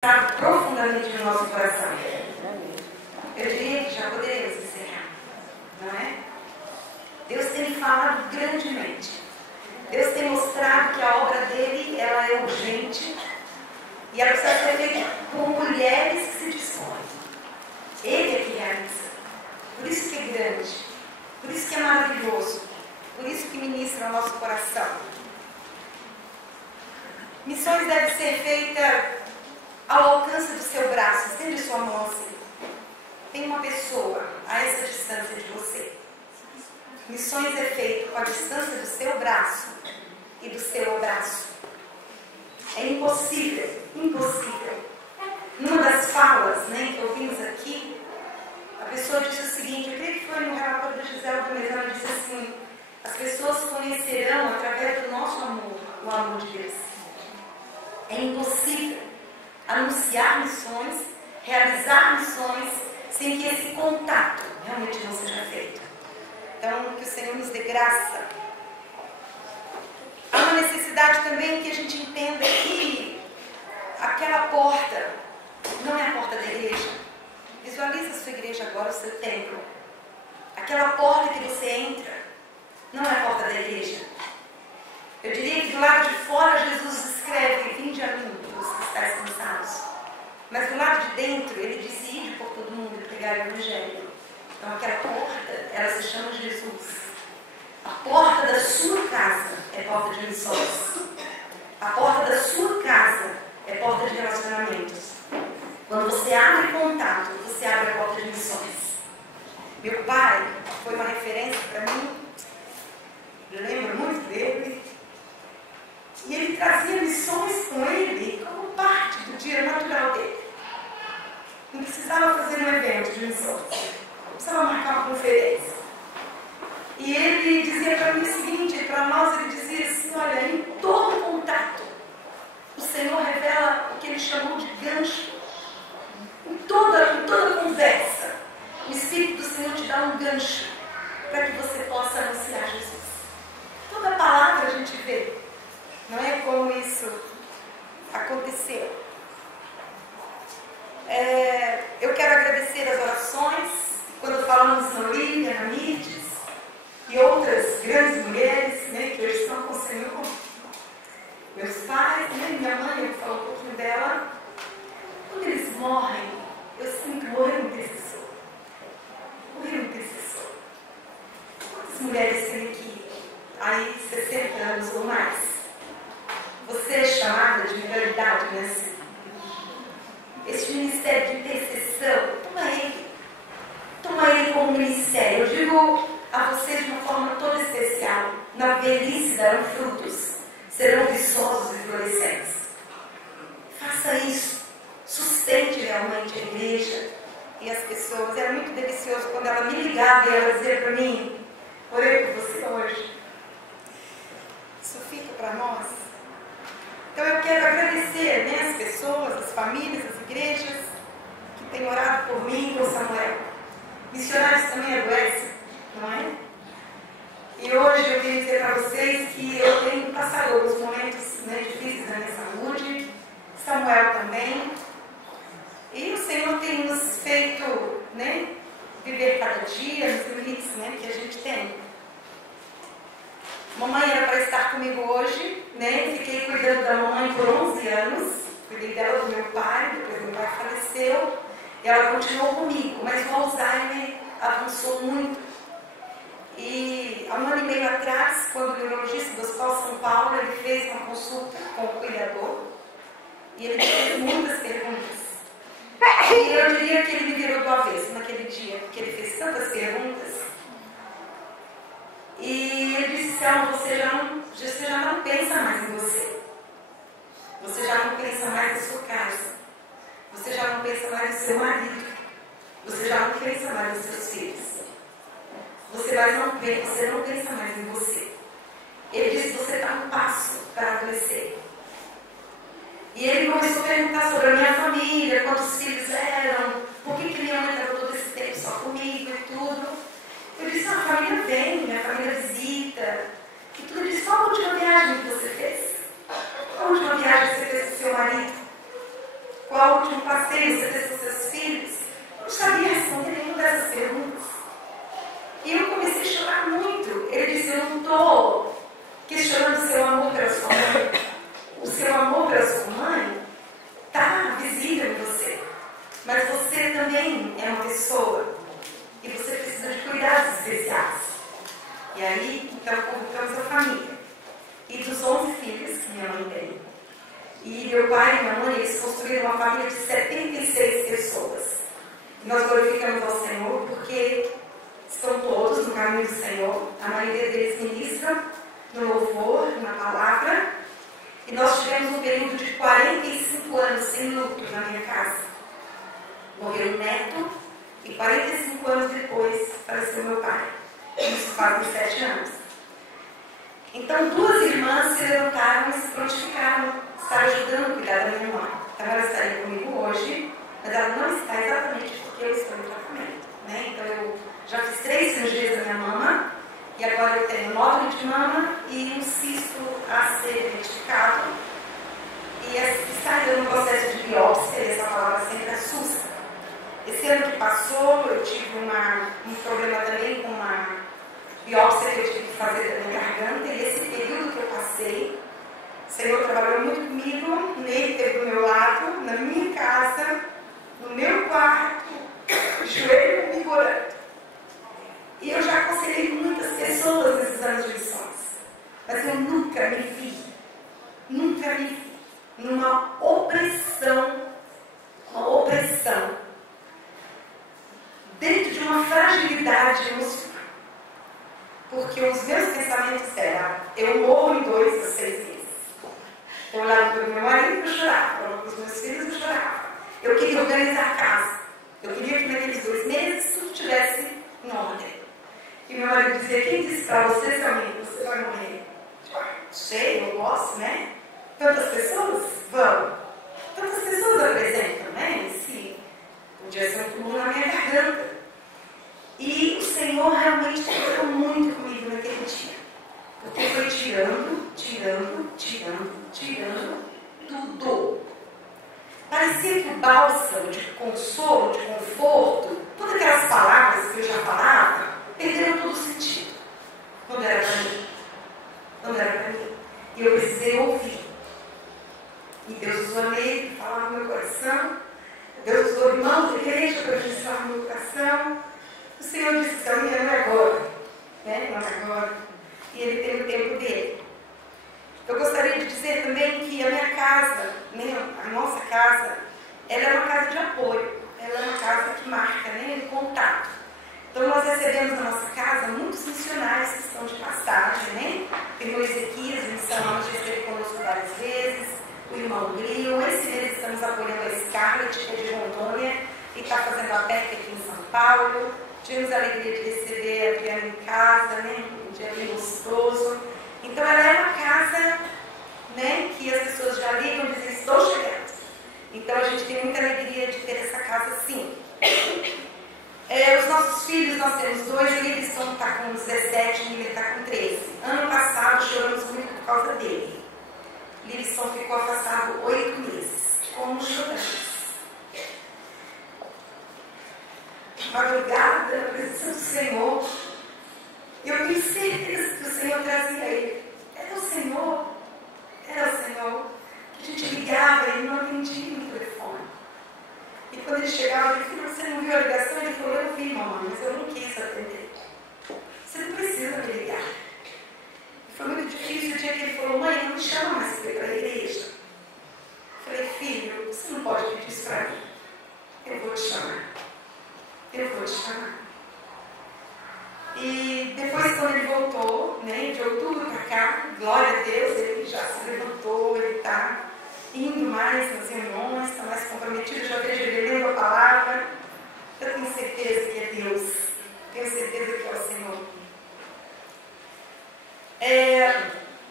profundamente no nosso coração. Eu diria que já poderíamos encerrar, não é? Deus tem falado grandemente. Deus tem mostrado que a obra dele, ela é urgente e ela precisa ser feita por mulheres que se dispõem. Ele é que realiza. Por isso que é grande, por isso que é maravilhoso, por isso que ministra o nosso coração. Missões devem ser feitas ao alcance do seu braço. Estende sua mão assim. Tem uma pessoa a essa distância de você. Missões é feito com a distância do seu braço e do seu abraço. É impossível, impossível. Numa das falas, que ouvimos aqui, a pessoa disse o seguinte, eu creio que foi no relatório da Gisela mesmo, ela disse assim, as pessoas conhecerão através do nosso amor, o amor de Deus. É impossível anunciar missões, realizar missões, sem que esse contato realmente não seja feito. Então, que o Senhor nos dê graça. Há uma necessidade também que a gente entenda que aquela porta não é a porta da igreja. Visualiza a sua igreja agora, o seu templo. Aquela porta que você entra não é a porta da igreja. Eu diria que do lado de fora Jesus escreve, vinde a mim, os que estáis cansados. Mas do lado de dentro, ele diz, ide por todo mundo e pregar o evangelho. Então aquela porta, ela se chama Jesus. A porta da sua casa é porta de missões. A porta da sua casa é porta de relacionamentos. Quando você abre contato, você abre a porta de missões. Meu pai foi uma referência para mim. Eu lembro muito dele. E ele trazia missões com ele como parte do dia natural dele. Não precisava fazer um evento de missões. Não precisava marcar uma conferência. E ele dizia para mim o seguinte, para nós ele dizia assim, olha, em todo contato, o Senhor revela o que ele chamou de gancho. Em toda conversa, o Espírito do Senhor te dá um gancho para que você possa anunciar Jesus. Toda palavra a gente vê. Não é como isso aconteceu. Eu quero agradecer as orações, quando falamos na Olívia, na Mirtes, e outras grandes mulheres, que hoje estão com o Senhor. Meus pais, minha mãe, eu falo um pouquinho dela. Quando eles morrem, eu sinto morrer um intercessor. Morrer um intercessor. Quantas mulheres têm aqui? Aí, 60 anos ou mais. Você é chamada de realidade, assim. Esse ministério de intercessão, toma ele como ministério. Eu digo a vocês de uma forma toda especial, na velhice darão frutos, serão viçosos e florescentes. Faça isso, sustente realmente a igreja e as pessoas. Era muito delicioso quando ela me ligava e ela dizia para mim, orei por você hoje. Isso fica para nós. Então eu quero agradecer as pessoas, as famílias, as igrejas que têm orado por mim e por Samuel. Missionários também adoecem, não é? E hoje eu queria dizer para vocês que eu tenho passado alguns momentos difíceis na minha saúde, Samuel também. E o Senhor tem nos feito viver cada dia nos limites que a gente tem. Mamãe era para estar comigo hoje, fiquei cuidando da mamãe por 11 anos, cuidei dela do meu pai, depois meu pai faleceu, e ela continuou comigo, mas o Alzheimer avançou muito. E há um ano e meio atrás, quando o neurologista do Hospital São Paulo, ele fez uma consulta com o cuidador, e ele fez muitas perguntas. E eu diria que ele me virou do avesso naquele dia, porque ele fez tantas perguntas. E ele disse, Selma, você já não pensa mais em você. Você já não pensa mais na sua casa. Você já não pensa mais no seu marido. Você já não pensa mais nos seus filhos. Você não pensa mais em você. Ele disse, você está um passo para adoecer. E ele começou a perguntar sobre a minha família, quantos filhos eram, por que minha mãe estava todo esse tempo só comigo e tudo. Eu disse, a família vem, minha família visita. E tudo. Ele disse, qual a última viagem que você fez? Qual a última viagem que você fez com seu marido? Qual qual o último passeio você fez com seus filhos? Eu não sabia responder nenhuma dessas perguntas. E eu comecei a chorar muito. Ele disse, eu não estou questionando o seu amor pela sua mãe. O seu amor pela sua mãe está visível em você. Mas você também é uma pessoa. E você precisa de cuidados especiais. E aí, então, convocamos a família. E dos 11 filhos que minha mãe tem. E meu pai e minha mãe, eles construíram uma família de 76 pessoas. E nós glorificamos ao Senhor porque estão todos no caminho do Senhor. A maioria deles ministra no louvor, na palavra. E nós tivemos um período de 45 anos sem luto na minha casa. Morreu um neto e 45 anos depois faleceu meu pai. Isso faz 7 anos. Então, 2 irmãs se levantaram e se prontificaram, estar ajudando a cuidar da minha mãe. Então, ela estaria comigo hoje, mas ela não está exatamente porque eu estou em tratamento. Né? Então, eu já fiz 3 cirurgias da minha mama, e agora eu tenho nódulo de mama e um cisto a ser identificado. E está no processo de biópsia, e essa palavra sempre assusta. Esse ano que passou, eu tive um problema também com uma biópsia que eu tive que fazer da minha garganta, e esse período que eu passei, o Senhor trabalhou muito comigo, nele esteve do meu lado, na minha casa, no meu quarto, joelho comigo orando. E eu já aconselhei muitas pessoas nesses anos de missões, mas eu nunca me vi numa opressão, dentro de uma fragilidade emocional. Porque os meus pensamentos eram, eu morro em 2 a 6 meses. Eu olhava para o meu marido e eu chorava, eu olhava para os meus filhos e eu chorava. Eu queria organizar a casa. Eu queria que naqueles 2 meses tudo estivesse em ordem. E meu marido dizia, quem disse para você, seu amigo, você vai morrer? Sei, eu gosto, né? Tantas pessoas? Vão. Tantas pessoas apresentam, né? Esse podia ser um túmulo na minha garganta. E o Senhor realmente trabalhou muito comigo naquele dia. Porque foi tirando tudo. Parecia que o bálsamo de consolo, de conforto, todas aquelas palavras que eu já falava, perderam todo o sentido. Não era para mim. E eu precisei ouvir. E Deus usou nele, falar no meu coração. Deus usou irmãos da igreja para ministrar no meu coração. O Senhor disse, não é agora. Né? Não é agora. E Ele tem o tempo dele. Eu gostaria de dizer também que a minha casa, a nossa casa, ela é uma casa de apoio. Ela é uma casa que marca, né, o contato. Então nós recebemos na nossa casa muitos missionários que estão de passagem, né? O irmão Ezequias, o missionário que esteve conosco várias vezes, o irmão Gril. Esse mês estamos apoiando a Scarlett, que é de Rondônia, e está fazendo a PEC aqui em São Paulo. Tivemos a alegria de receber a Adriana em casa, né? Um dia bem gostoso. Então ela é uma casa, né, que as pessoas já ligam e dizem, estou chegando. Então a gente tem muita alegria de ter essa casa sim. Os nossos filhos, nós temos 2, o Libson está com 17 e o Miller está com 13. Ano passado choramos muito por causa dele. Libson ficou afastado 8 meses. Como choramos. Madrugada, na presença do Senhor, eu tenho certeza que o Senhor trazia ele. Era o Senhor. Que a gente ligava e ele não atendia no telefone. E quando ele chegava, ele falou, você não viu a ligação? Ele falou, eu vi, mamãe, mas eu não quis atender. Você não precisa me ligar. E foi muito difícil o dia que ele falou, mãe, não me chama mais para ir para a igreja. Eu falei, filho, você não pode pedir isso para mim. Eu vou te chamar. E depois, quando ele voltou, né, de outubro para cá, glória a Deus, ele já se levantou, ele está indo mais nas reuniões, está mais comprometido, já vejo ele lendo a palavra. Eu tenho certeza que é Deus, tenho certeza que é o Senhor.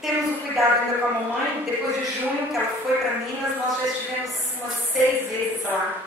Temos um cuidado ainda com a mamãe. Depois de junho, que ela foi para Minas, nós já estivemos umas 6 vezes lá.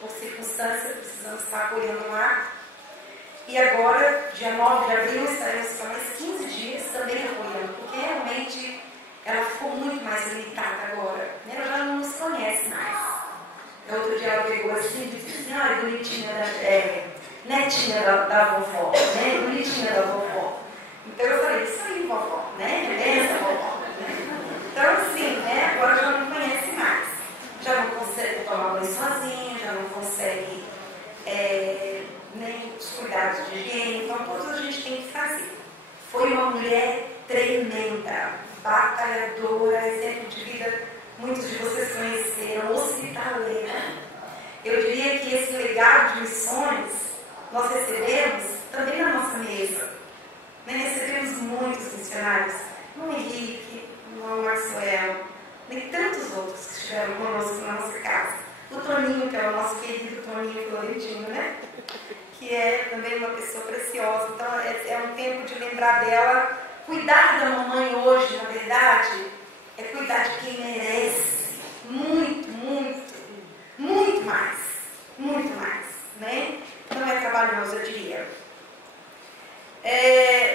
Por circunstâncias, precisamos estar apoiando lá. E agora, dia 9 de abril, estaremos para mais 15 dias também apoiando, porque realmente ela ficou muito mais limitada agora. Ela já não nos conhece mais. Outro dia ela pegou assim e disse assim, ai, bonitinha netinha da vovó, né? Bonitinha da vovó. Então eu falei, isso aí, vovó, né? Essa vovó. Né? Então assim, né? Agora já não conhece mais. Já não consegue tomar banho sozinha, já não consegue nem os cuidados de higiene. Então todos a gente tem que fazer. Foi uma mulher tremenda, batalhadora, exemplo de vida, muitos de vocês conheceram, hospitaleira. Eu diria que esse legado de missões nós recebemos também na nossa mesa. Recebemos muitos missionários, no Henrique, no Maxwell, nem tantos outros que estiveram conosco na nossa casa. O Toninho, que é o nosso querido Toninho Florentino, né? Que é também uma pessoa preciosa. Então é um tempo de lembrar dela. Cuidar da mamãe hoje, na verdade, é cuidar de quem merece. Muito, muito, muito mais. Muito mais, né? Não é trabalhoso, eu diria.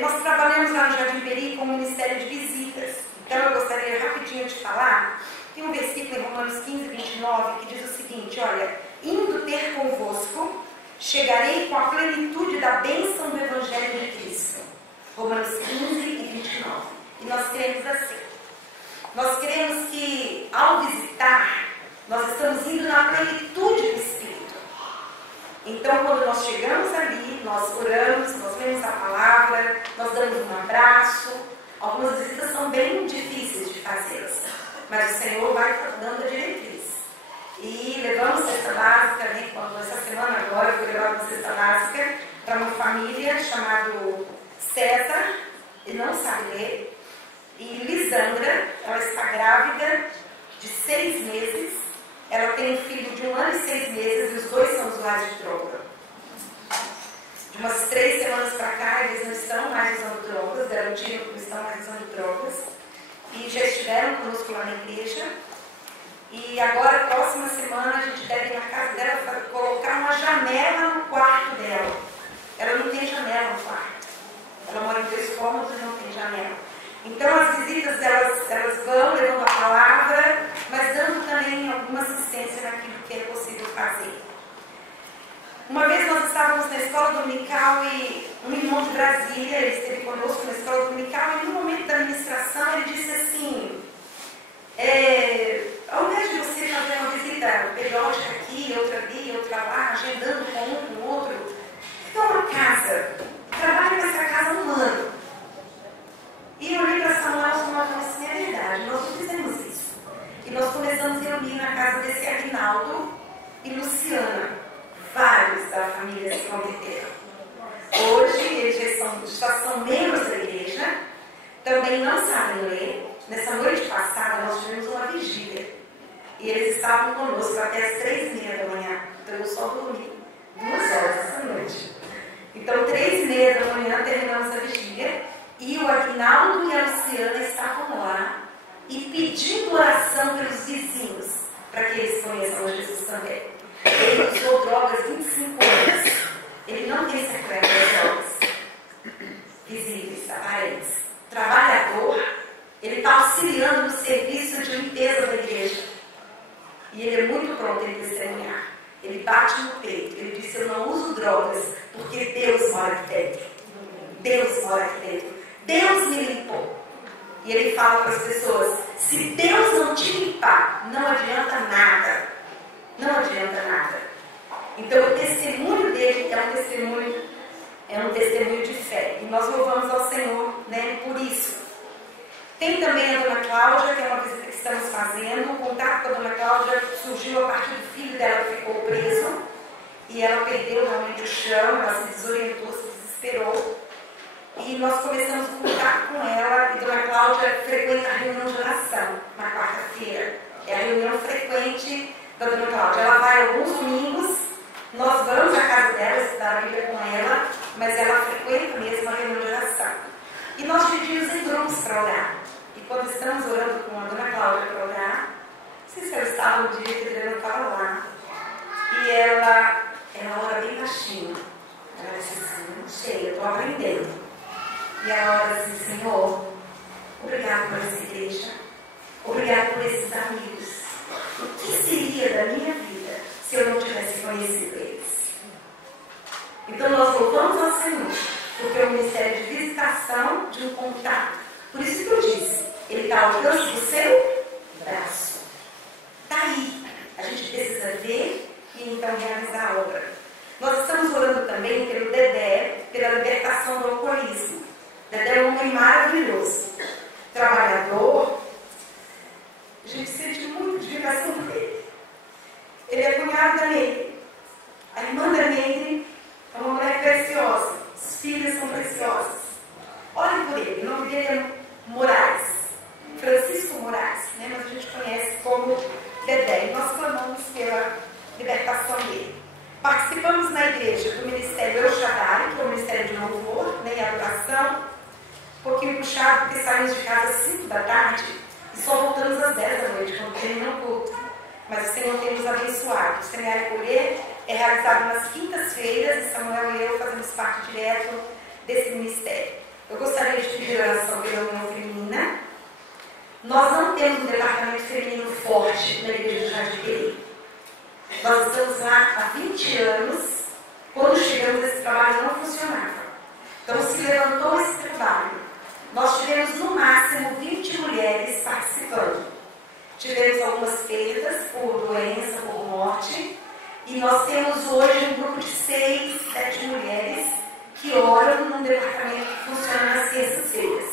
Nós trabalhamos lá no Jardim Peri com o Ministério de Visitas. Então eu gostaria rapidinho de falar. Tem um versículo em Romanos 15, 29 que diz o seguinte, olha, indo ter convosco, chegarei com a plenitude da bênção do Evangelho de Cristo. Romanos 15 e 29. E nós cremos assim. Nós cremos que ao visitar, nós estamos indo na plenitude do Espírito. Então, quando nós chegamos ali, nós oramos, nós lemos a palavra, nós damos um abraço. Algumas visitas são bem difíceis de fazê-las, mas o Senhor vai dando a diretriz. E levamos cesta básica, né? Quando essa semana agora eu fui levar uma cesta básica para uma família chamada César, ele não sabe ler, e Lisandra, ela está grávida de 6 meses. Ela tem um filho de 1 ano e 6 meses e os dois são usuários de droga. De umas 3 semanas para cá, eles não estão mais usando drogas, deram tiro que não estão mais usando drogas. E já estiveram conosco lá na igreja. E agora, próxima semana, a gente deve ir na casa dela para colocar uma janela no quarto dela. Ela não tem janela no quarto. Ela mora em 2 cômodos e não tem janela. Então, as visitas, elas vão levando a palavra, mas dando também alguma assistência naquilo que é possível fazer. Uma vez nós estávamos na escola dominical e um irmão de Brasília, ele esteve conosco na escola dominical e no momento da ministração ele disse assim, ao invés de você fazer uma visita periódica aqui, outra ali, outra lá, agendando com um, com o outro, fica uma casa, trabalhe nessa casa um ano. E eu olhei para Samuel e falei assim, é verdade, nós não fizemos isso. E nós começamos a reunir na casa desse Aguinaldo e Luciana. Vários da família se converteram. Hoje eles já são membros da igreja, também não sabem ler. Nessa noite passada nós tivemos uma vigília. E eles estavam conosco até as 3h30 da manhã. Então eu só dormi 2 horas essa noite. Então 3h30 da manhã terminamos a vigília. E o Aguinaldo e a Luciana estavam lá e pedindo oração pelos vizinhos, para que eles conheçam Jesus também. Ele usou drogas 25 anos. Ele não tem sequela das drogas visíveis, aparentes. Trabalhador, ele está auxiliando no serviço de limpeza da igreja. E ele é muito pronto em testemunhar. Ele bate no peito. Ele disse, eu não uso drogas, porque Deus mora aqui dentro. Deus mora aqui dentro. Deus me limpou. E ele fala para as pessoas, se Deus não te limpar, não adianta nada. Não adianta nada. Então o testemunho dele é um testemunho de fé. E nós louvamos ao Senhor, né, por isso. Tem também a Dona Cláudia, que é uma visita que estamos fazendo. O contato com a Dona Cláudia surgiu a partir do filho dela que ficou preso. E ela perdeu realmente o chão, ela se desorientou, se desesperou. E nós começamos a contar com ela, e Dona Cláudia frequenta a reunião de oração na quarta-feira. É a reunião frequente da Dona Cláudia. Ela vai alguns domingos, nós vamos à casa dela estudar a Bíblia com ela, mas ela frequenta mesmo a reunião de oração. E nós dividimos em grupos para orar. E quando estamos orando com a Dona Cláudia para orar, não sei se ela estava no dia que a Adriana estava lá, e ela ora bem baixinho. Ela disse assim, não sei, eu estou aprendendo. E ela ora assim, Senhor, obrigado por essa igreja, obrigado por esses amigos. O que seria da minha vida conhecido eles. Então nós voltamos ao Senhor, porque é um ministério de visitação, de um contato. Por isso que eu disse, ele está ao alcance do seu braço. Está aí. A gente precisa ver e então realizar a obra. Nós estamos orando também pelo Dedé, pela libertação do alcoolismo. Dedé é um homem maravilhoso, trabalhador. A gente sente muito de ligação por ele. Ele é cunhado da Neide. A irmã da Neide é uma mulher preciosa. Os filhos são preciosos. Olhem por ele. O nome dele é Moraes. Francisco Moraes. Né? Mas a gente conhece como Dedé. E nós clamamos pela libertação dele. Participamos na igreja do Ministério El Shaddai, que é o Ministério de Louvor, né, e Adoração. Um pouquinho puxado, porque saímos de casa às 5 da tarde e só voltamos às 10 da noite, quando termina o culto. Mas o Senhor tem nos abençoado. O Semear e Colher é realizado nas quintas-feiras e Samuel e eu fazemos parte direto desse ministério. Eu gostaria de pedir oração pela União Feminina. Nós não temos um departamento feminino forte na igreja de Jardim Peri. Nós estamos lá há 20 anos. Quando chegamos, esse trabalho não funcionava. Então se levantou esse trabalho. Nós tivemos no máximo 20 mulheres participando. Tivemos algumas perdas por doença, por morte. E nós temos hoje um grupo de 6, 7 mulheres que oram num departamento que funciona nas terças-feiras.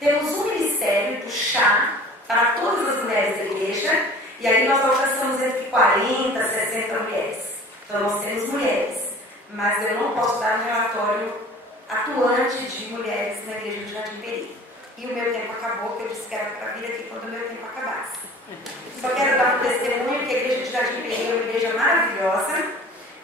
Temos um ministério do chá para todas as mulheres da igreja. E aí nós alcançamos entre 40 e 60 mulheres. Então nós temos mulheres. Mas eu não posso dar um relatório atuante de mulheres na igreja de Jardim Peri. E o meu tempo acabou, que eu disse que era para vir aqui quando o meu tempo acabasse. Só quero dar um testemunho que a igreja de Jardim Peri é uma igreja maravilhosa.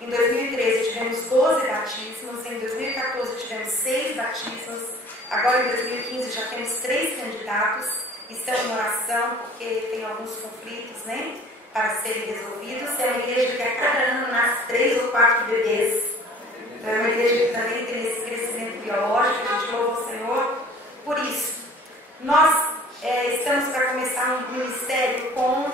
Em 2013 tivemos 12 batismos, em 2014 tivemos 6 batismos, agora em 2015 já temos 3 candidatos. Estamos em oração porque tem alguns conflitos, né, para serem resolvidos. É uma igreja que a cada ano nasce 3 ou 4 bebês. Então é uma igreja que também tem esse crescimento biológico. A gente louva o Senhor por isso. Nós estamos para começar um ministério com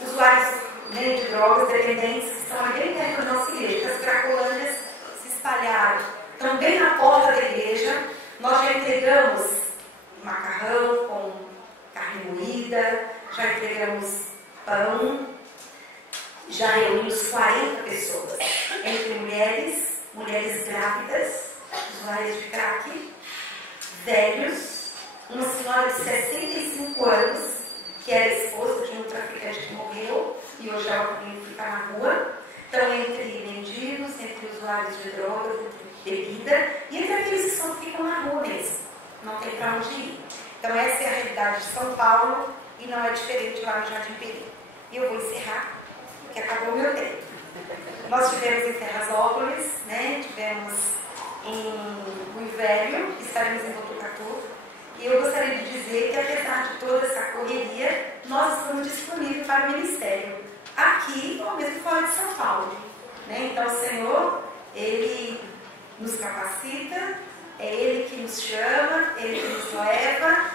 usuários, né, de drogas, dependentes, que estão ali bem perto da nossa igreja, que as cracolândias se espalharam. Então, bem na porta da igreja, nós já entregamos macarrão com carne moída, já entregamos pão, já reunimos 40 pessoas, entre mulheres grávidas, usuárias de crack, velhos, uma senhora de 65 anos, que era esposa de um traficante que morreu, e hoje ela também fica na rua. Então, entre mendigos, entre usuários de drogas, entre bebida, e entre aqueles que só ficam na rua mesmo, não tem para onde ir. Então, essa é a realidade de São Paulo, e não é diferente lá no Jardim Peri. E eu vou encerrar, porque acabou o meu tempo. Nós tivemos em Terrasópolis, né? Tivemos em Rui Velho, estaremos em Botucatu. E eu gostaria de dizer que, apesar de toda essa correria, nós estamos disponíveis para o ministério, aqui ou mesmo fora de São Paulo. Né? Então, o Senhor, Ele nos capacita, é Ele que nos chama, Ele que nos leva,